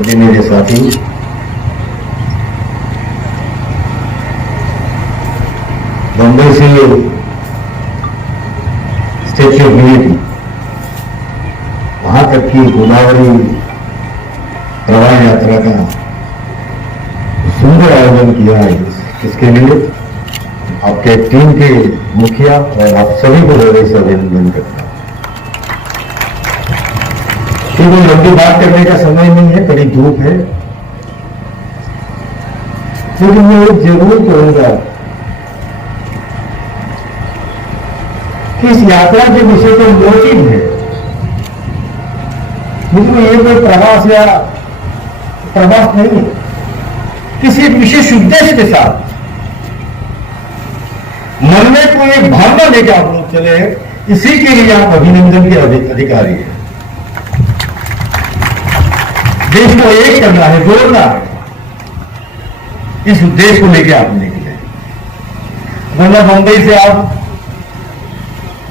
सभी मेरे साथी, बंबई से स्टैच्यू ऑफ यूनिटी वहां तक की गोदावरी प्रवाह यात्रा का सुंदर आयोजन किया है। इसके लिए आपके टीम के मुखिया और आप सभी को हृदय से अभिनंदन करता हूं। कोई लंबी बात करने का समय नहीं है, कड़ी धूप है, लेकिन मैं जरूर कहूंगा कि इस यात्रा के विषय तो मोटिव है। मुझे ये कोई प्रवास या प्रवास नहीं है, किसी विशेष उद्देश्य के साथ मन में कोई एक भावना लेकर आप लोग चले, इसी के लिए आप अभिनंदन के अधिकारी हैं। देश को एक करना है, जोड़ना है, इस उद्देश्य को लेकर आप निकले। वरना मुंबई से आप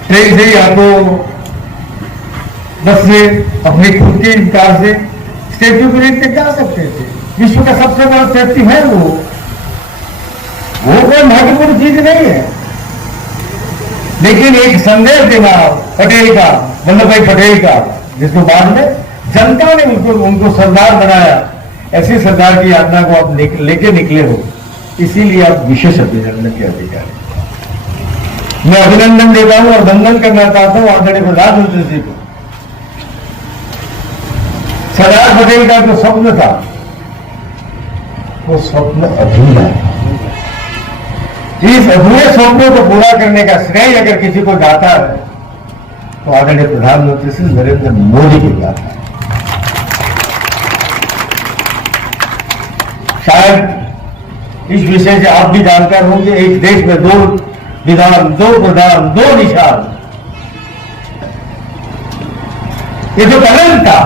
ट्रेन से या तो बस से अपनी खुद की कार से स्टैच्यू ऑफ यूनिटी तक जा सकते थे। विश्व का सबसे बड़ा स्टैच्यू है वो कोई महत्वपूर्ण चीज नहीं है, लेकिन एक संदेश देना पटेल का, वल्लभ भाई पटेल का, जिसको बाद में जनता ने उनको सरदार बनाया, ऐसी सरदार की यात्रा को आप लेके निकले हो, इसीलिए आप विशेष अभिनंदन के अधिकारी। मैं अभिनंदन देता हूं और वंदन करना चाहता हूं आदरणीय प्रधानमंत्री जी को। सरदार पटेल का जो स्वप्न था वो स्वप्न अधूरा है। इस अधूरे स्वप्नों को पूरा करने का श्रेय अगर किसी को जाता है तो आदरणीय प्रधानमंत्री श्री नरेंद्र मोदी को जाता है। शायद इस विषय से आप भी जानकार होंगे, एक देश में 2 विधान, 2 प्रधान, 2 निशान, ये जो कलंक था,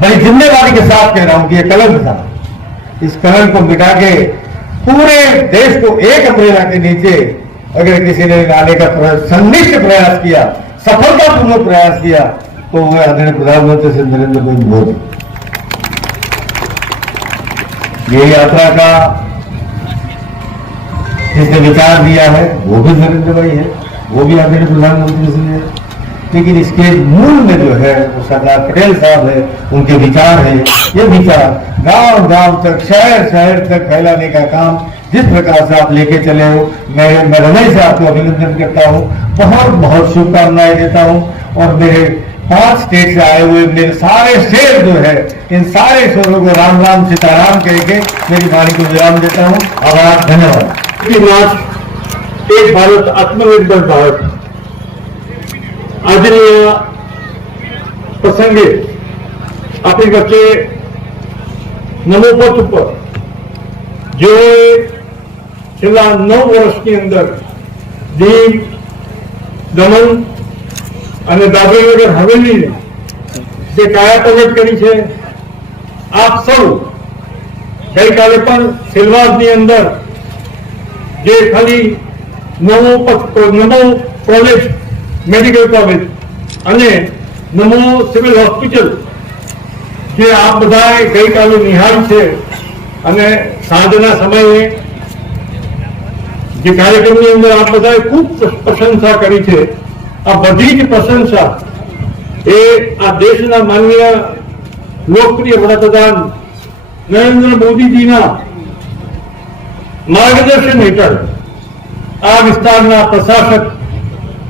बड़ी जिम्मेदारी के साथ कह रहा हूं कि ये कलंक था, इस कलंक को मिटा के पूरे देश को एक अम्ब्रेला के नीचे अगर किसी ने लाने का संनिष्ठ प्रयास किया, सफलतापूर्वक प्रयास किया, तो वह आदरणीय प्रधानमंत्री श्री नरेंद्र मोदी। ये यात्रा का जिसने विचार दिया है वो भी नरेंद्र भाई है, वो भी आदरणीय प्रधानमंत्री जी है, लेकिन इसके मूल में जो है वो सरदार पटेल साहब है, उनके विचार है। ये विचार गांव गांव तक, शहर शहर तक फैलाने का काम जिस प्रकार से आप लेके चले हो, मैं हृदय से आपको अभिनंदन करता हूँ, बहुत बहुत शुभकामनाएं देता हूँ। और मेरे 5 स्टेट से आए हुए मेरे सारे शेर जो है, इन सारे शेरों को राम राम सीताराम कह के मेरी वाणी को विराम देता हूँ। आभार, धन्यवाद। एक भारत, आत्मनिर्भर भारत આજની પ્રસંગે આપણી વચ્ચે નમો પથ ઉપર જેઓએ છેલ્લા 9 વર્ષની અંદર દીવ, દમણ અને દાદરાનગર હવેલીને જે કાયાપલટ કરી છે, આપ સૌ ગઈકાલે પણ સેલવાસની અંદર જે ખાલી નમો કોલેજ, મેડિકલ કોલેજ અને નમો સિવિલ હોસ્પિટલ જે આપ બધાએ ગઈકાલે નિહાળ છે અને સાંજના સમયે જે કાર્યક્રમની અંદર આપ બધાએ ખૂબ પ્રશંસા કરી છે, આ બધી જ પ્રશંસા એ આ દેશના માનનીય લોકપ્રિય વડાપ્રધાન નરેન્દ્ર મોદીજીના માર્ગદર્શન હેઠળ આ વિસ્તારના પ્રશાસક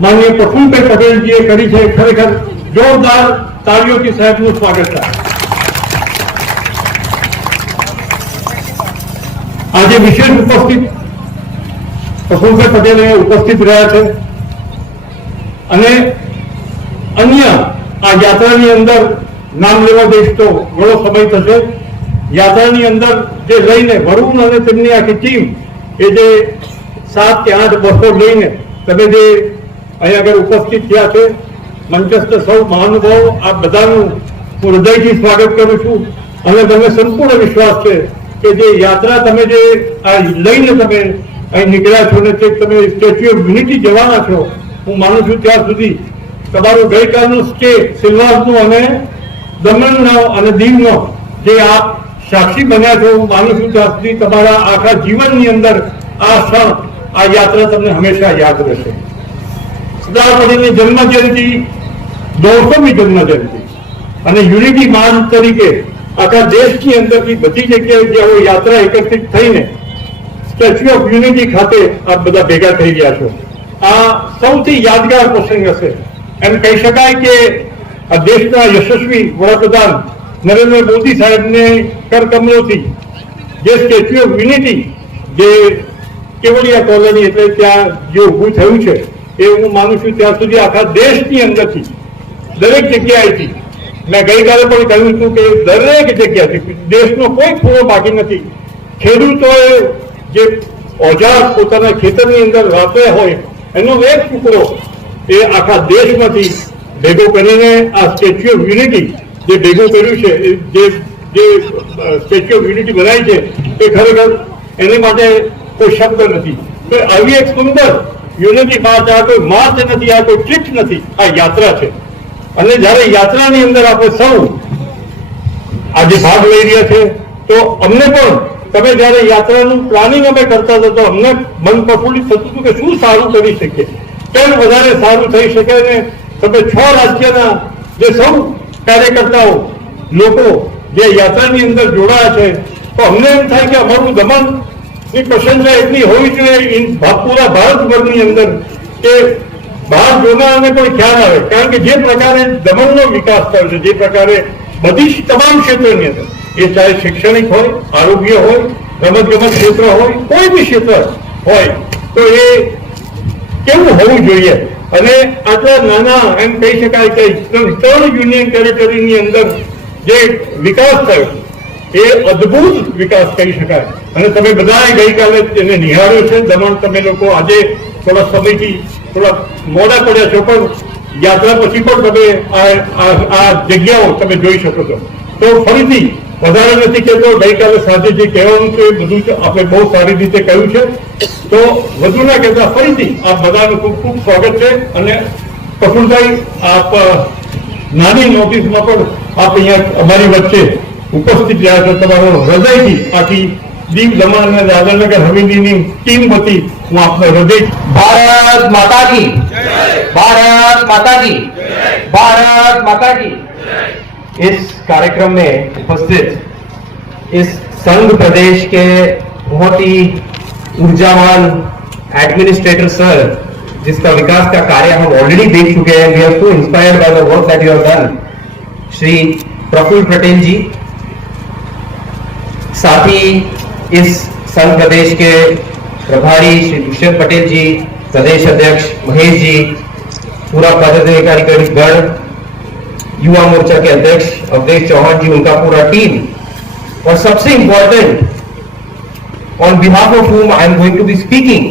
माननीय प्रफुल्लभाई पटेल जी करी है। खरेखर जोरदार तालियों की साहेबનું स्वागत है। आज विशेष उपस्थित प्रफुल्लभाई पटेल उपस्थित रहा है અને अन्य आ यात्राની અંદર नाम लेवा देश तो घणो समय थशे। यात्राની અંદર જે લઈને વરુણ અને તેમની આખી ટીમ એ જે 7 કે 8 બસો લઈને તમે જે અહીં આગળ ઉપસ્થિત થયા છે, મંચસ્થ સૌ મહાનુભાવો, આ બધાનું હું હૃદયથી સ્વાગત કરું છું અને તમને સંપૂર્ણ વિશ્વાસ છે કે જે યાત્રા તમે જે લઈને તમે અહીં નીકળ્યા છો ને તે તમે સ્ટેચ્યુ ઓફ યુનિટી જવાના છો, હું માનું છું ત્યાં સુધી તમારું ગઈકાલનું સ્ટે સિલવાસનું અને દમણનો અને દીવનો જે આપ સાક્ષી બન્યા છો, હું માનું છું ત્યાં સુધી તમારા આખા જીવનની અંદર આ ક્ષણ, આ યાત્રા તમને હંમેશા યાદ રહેશે. સરદાર પટેલની જન્મ જયંતિ 150મી જન્મ જયંતિ અને યુનિટી માર્ચ તરીકે આખા દેશની અંદરથી બધી જગ્યાએ જે યાત્રા એકત્રિત થઈને સ્ટેચ્યુ ઓફ યુનિટી ખાતે આપ બધા ભેગા થઈ ગયા છો. આ સૌથી યાદગાર પ્રસંગ હશે. એમ કહી શકાય કે આ દેશના યશસ્વી વડાપ્રધાન નરેન્દ્ર મોદી સાહેબને કરકમલોથી જે સ્ટેચ્યુ ઓફ યુનિટી જે કેવડિયા કોલોની એટલે ત્યાં જે ઊભું થયું છે, એ હું માનું છું ત્યાં સુધી આખા દેશની અંદરથી દરેક જગ્યાએથી, મેં ગઈકાલે પણ કહ્યું હતું કે દરેક જગ્યાથી દેશનો કોઈ ખૂણો બાકી નથી. ખેડૂતોએ જે ઓજાર પોતાના ખેતરની અંદર વાપર્યા હોય એનો એક ટુકડો એ આખા દેશમાંથી ભેગો કરીને આ સ્ટેચ્યુ ઓફ યુનિટી જે ભેગું કર્યું છે, જે સ્ટેચ્યુ ઓફ યુનિટી બનાવી છે, એ ખરેખર એની માટે કોઈ શબ્દ નથી. તો આવી એક સુંદર યુનિટી માર્ચ, આ કોઈ માર્ચ નથી, આ કોઈ ટ્રીપ નથી, આ યાત્રા છે. અને જયારે યાત્રાની અંદર આપણે સૌ આજે ભાગ લઈ રહ્યા છે, તો અમને પણ તમે જયારે યાત્રાનું પ્લાનિંગ અમે કરતા હતા તો અમને મન પ્રફુલ્લિત થતું હતું કે શું સારું કરી શકીએ, કેમ વધારે સારું થઈ શકે. ને તમે 6 રાજ્યના જે સૌ કાર્યકર્તાઓ લોકો જે યાત્રાની અંદર જોડાયા છે, તો અમને એમ થાય કે અમારું દમણની પ્રશંસા એટલી હોવી જોઈએ પૂરા ભારતભરની અંદર કે બહાર જોનારને પણ ખ્યાલ આવે. કારણ કે જે પ્રકારે દમણનો વિકાસ થયો છે, જે પ્રકારે બધી જ તમામ ક્ષેત્રોની અંદર, એ ચાહે શૈક્ષણિક હોય, આરોગ્ય હોય, રમતગમત ક્ષેત્ર હોય, કોઈ બી ક્ષેત્ર હોય, તો એ કેવું હોવું જોઈએ. અને આટલા નાના એમ કહી શકાય કે 3 યુનિયન ટેરિટરીની અંદર જે વિકાસ થયો એ અદ્ભુત વિકાસ કહી શકાય. અને તમે બધાએ ગઈકાલે એને નિહાળ્યો છે. દમણ તમે લોકો આજે થોડા સમયથી થોડા મોડા પડ્યા છો, પણ યાત્રા પછી પણ તમે આ જગ્યાઓ તમે જોઈ શકો છો. તો ફરીથી વધારે નથી કહેતો, ગઈકાલે સાંજે જે કહેવાનું છે એ બધું આપણે બહુ સારી રીતે કહ્યું છે. તો વધુ ના કહેતા ફરીથી આપ બધાનું ખૂબ ખૂબ સ્વાગત છે. અને પ્રફુલભાઈ, આપ નાની નોટિસમાં પણ આપ અહીંયા અમારી વચ્ચે ઉપસ્થિત રહ્યા છો. તમારો હૃદયથી આખી દીવ દમણ અને દાદરાનગર હવેલીની ટીમ વતી હું આપનો હૃદય. भारत माता की, भारत माता की, भारत माता की. इस कार्यक्रम में उपस्थित इस संघ प्रदेश के बहुत ही ऊर्जावान एडमिनिस्ट्रेटर सर, जिसका विकास का कार्य हम ऑलरेडी देख चुके हैं, we are so inspired by the work that you have done, Shri Praful Patel ji. साथ ही इस संघ प्रदेश के प्रभारी श्री दुष्यंत पटेल जी, प्रदेश अध्यक्ष महेश जी, पूरा पदाधिकारी गण, युवा मोर्चा के अध्यक्ष अवधेश चौहान जी, उनका पूरा टीम, और सबसे important, on behalf of whom I am going to be speaking,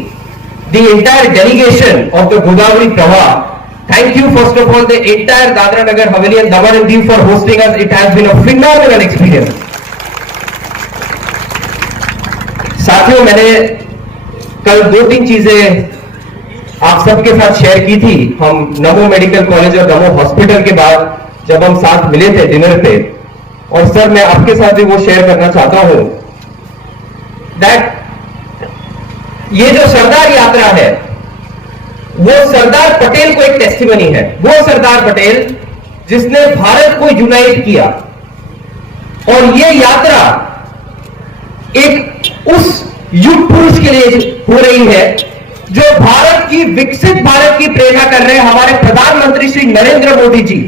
the entire delegation of the Godavari Prava. Thank you first of all the entire Dadra Nagar Haveli and Daman and Diu for hosting us. It has been a phenomenal experience. साथियों, मैंने कल 2-3 चीजें आप सबके साथ share की थी. हम नमो मेडिकल कॉलेज और नमो हॉस्पिटल के बाद जब हम साथ मिले थे डिनर पे, और सर मैं आपके साथ भी वो शेयर करना चाहता हूं दैट ये जो सरदार यात्रा है वो सरदार पटेल को एक टेस्टिमनी है. वो सरदार पटेल जिसने भारत को यूनाइट किया, और ये यात्रा एक उस युग पुरुष के लिए हो रही है जो भारत की, विकसित भारत की प्रेरणा कर रहे हैं, हमारे प्रधानमंत्री श्री नरेंद्र मोदी जी.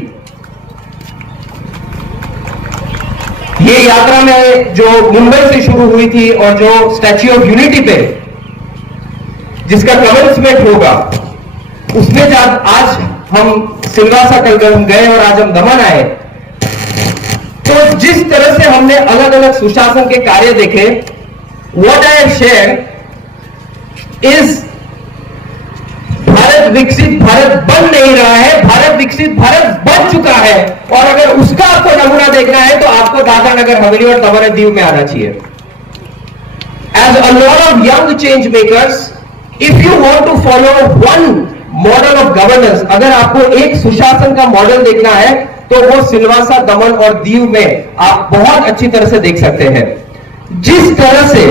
ये यात्रा में जो मुंबई से शुरू हुई थी और जो स्टैच्यू ऑफ यूनिटी पे जिसका कमेंसमेंट होगा, उसमें जब आज हम सिलवासा कल गए और आज हम दमन आए, तो जिस तरह से हमने अलग अलग सुशासन के कार्य देखे, what I have shared is Bharat विकसित भारत बन नहीं रहा है, भारत विकसित भारत बन चुका है. और अगर उसका आपको नमूना देखना है तो आपको दादरा नगर हवेली और दमन एंड दीव में आना चाहिए. As a lot of young change makers, if you want to follow one model of governance, अगर आपको एक सुशासन का मॉडल देखना है तो वो सिलवासा, दमन और दीव में आप बहुत अच्छी तरह से देख सकते हैं। जिस तरह से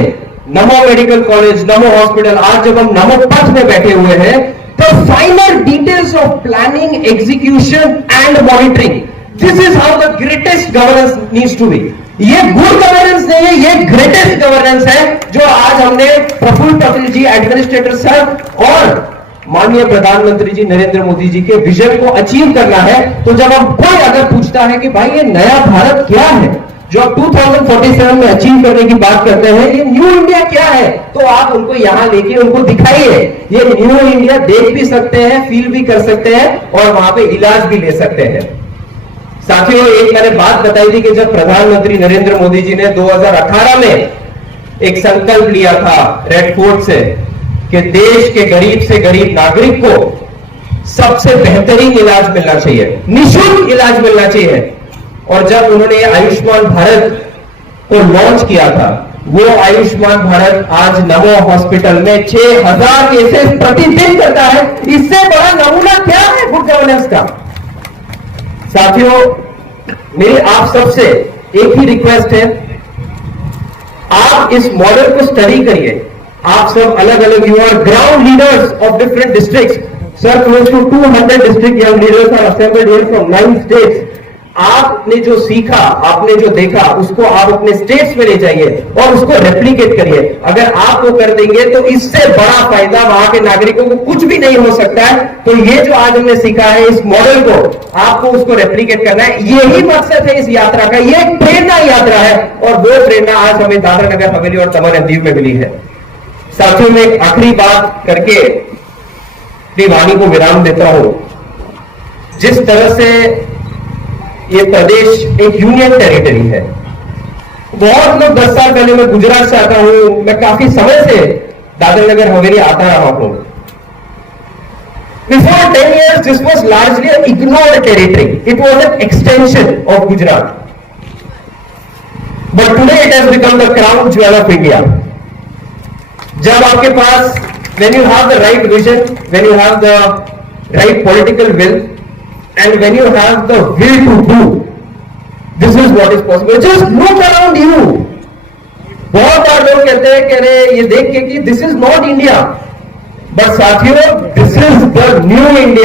नमो मेडिकल कॉलेज, नमो हॉस्पिटल, आज जब हम नमो पथ में बैठे हुए हैं, the final details of planning, execution and monitoring, this is how the greatest governance needs to be. ये गुड गवर्नेंस नहीं है, ये ग्रेटेस्ट गवर्नेंस है जो आज हमने प्रफुल्ल पटेल जी, एडमिनिस्ट्रेटर सर और माननीय प्रधानमंत्री जी नरेंद्र मोदी जी के विजन को अचीव करना है। तो जब हम कोई अगर पूछता है कि भाई ये नया भारत क्या है जो आप 2047 में अचीव करने की बात करते हैं, ये न्यू इंडिया क्या है, तो आप उनको यहां लेके उनको दिखाइए। ये न्यू इंडिया देख भी सकते हैं, फील भी कर सकते हैं और वहां पे इलाज भी ले सकते हैं। साथियों, एक मैंने बात बताई थी कि जब प्रधानमंत्री नरेंद्र मोदी जी ने 2018 में एक संकल्प लिया था रेड फोर्ट से कि देश के गरीब से गरीब नागरिक को सबसे बेहतरीन इलाज मिलना चाहिए, निःशुल्क इलाज मिलना चाहिए। और जब उन्होंने आयुष्मान भारत को लॉन्च किया था, वो आयुष्मान भारत आज नमो हॉस्पिटल में 6000 केसेस प्रतिदिन करता है। इससे बड़ा नमूना क्या है गुड गवर्नेंस का? साथियों, मेरी आप सबसे एक ही रिक्वेस्ट है, आप इस मॉडल को स्टडी करिए। आप सब अलग अलग, you are ground leaders of different districts. Sir, close to 200 district young leaders are assembled here from 9 states. आपने जो सीखा, आपने जो देखा, उसको आप अपने स्टेट्स में ले जाइए और उसको रेप्लिकेट करिए। अगर आप वो कर देंगे तो इससे बड़ा फायदा वहां के नागरिकों को कुछ भी नहीं हो सकता है। तो ये जो आज हमने सीखा है, इस मॉडल को आपको उसको रेप्लिकेट करना है। यही मकसद है इस यात्रा का, ये एक प्रेरणा यात्रा है और वो प्रेरणा आज हमें दादरा नगर हवेली और दमन एंड दीव में मिली है। साथियों, में एक आखिरी बात करके अपनी वाणी को विराम देता हूं। जिस तरह से ये प्रदेश एक यूनियन टेरिटरी है, बहुत लोग 10 साल पहले, मैं गुजरात से आता हूं, मैं काफी समय से दादरा नगर हवेली आता रहा हूं। Before 10 years, this was largely an ignored territory. It was an extension of Gujarat. But today it has become the crown jewel of India. जब आपके पास, when you have the right vision, when you have the right political will, and when you have the will to do, this is what is possible. Just look around you. बहुत बार लोग कहते हैं कि अरे ये देख के कि this is not India, but साथियों, this is the new India